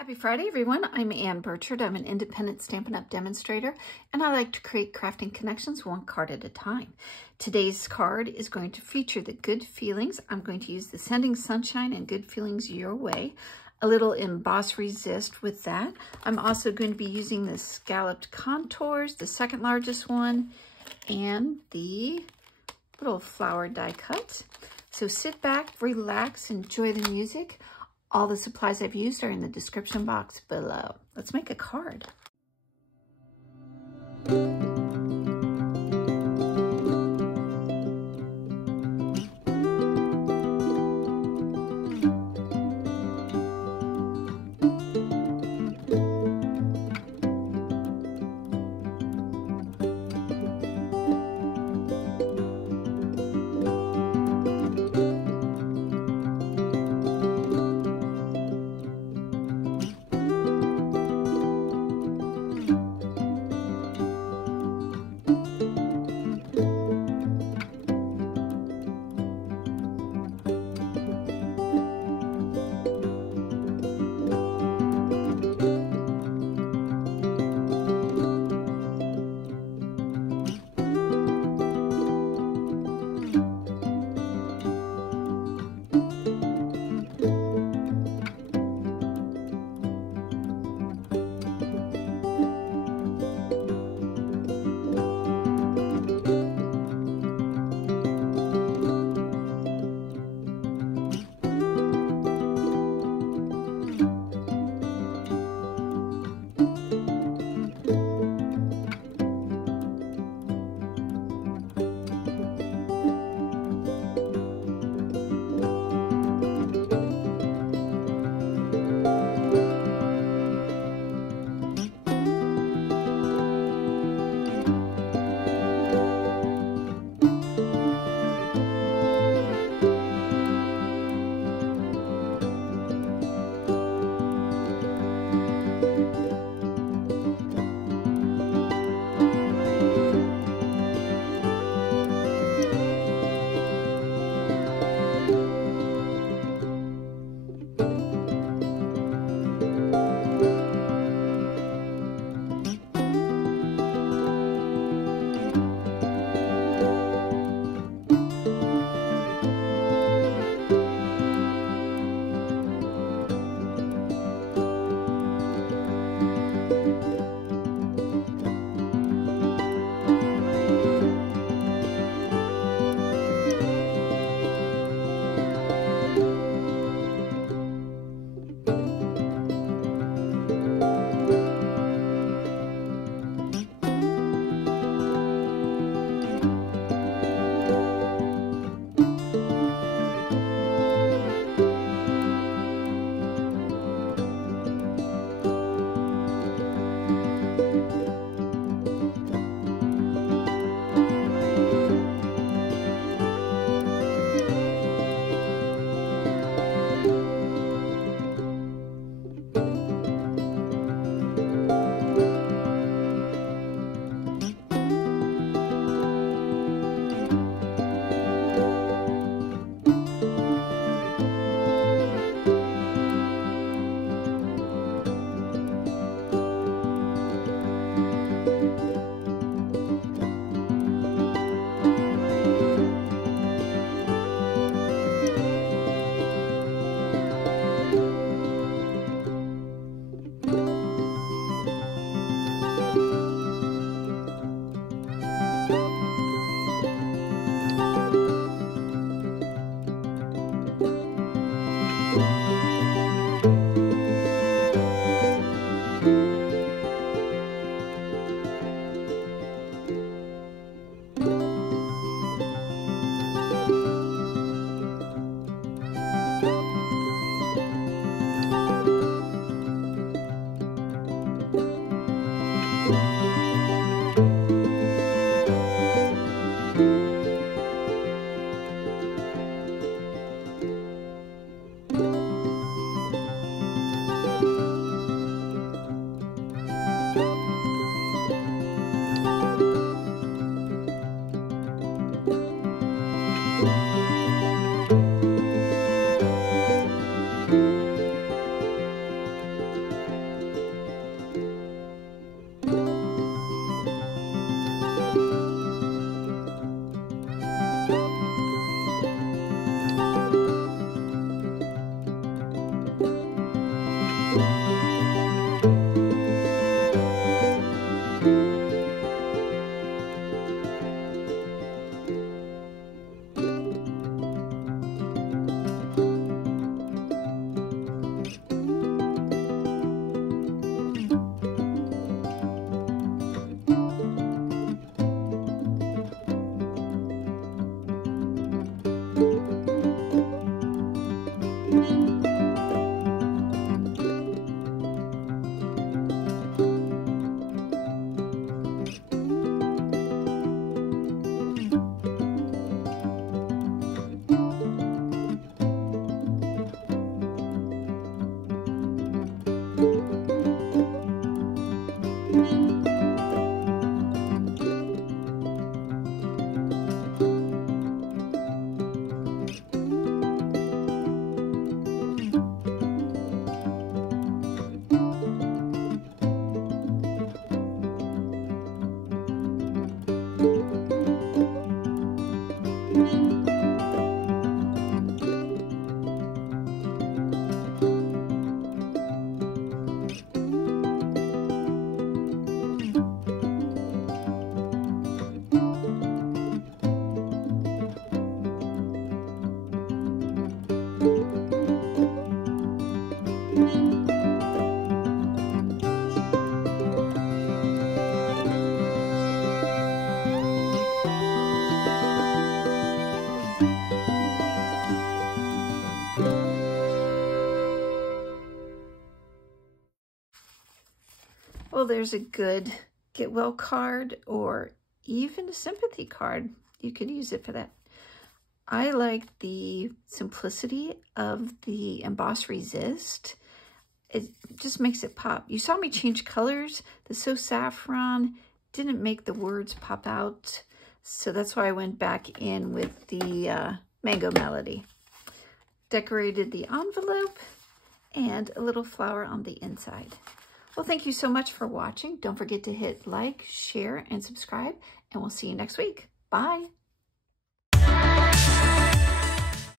Happy Friday, everyone. I'm Ann Burchard. I'm an independent Stampin' Up! Demonstrator, and I like to create crafting connections one card at a time. Today's card is going to feature the Good Feelings. I'm going to use the Sending Sunshine and Good Feelings Your Way. A little Emboss Resist with that. I'm also going to be using the Scalloped Contours, the second largest one, and the little flower die cut. So sit back, relax, enjoy the music. All the supplies I've used are in the description box below. Let's make a card. Well, there's a good get well card or even a sympathy card. You could use it for that. I like the simplicity of the Emboss Resist. It just makes it pop. You saw me change colors. The So Saffron didn't make the words pop out, so that's why I went back in with the Mango Melody. Decorated the envelope and a little flower on the inside. Well, thank you so much for watching. Don't forget to hit like, share, and subscribe, and we'll see you next week. Bye.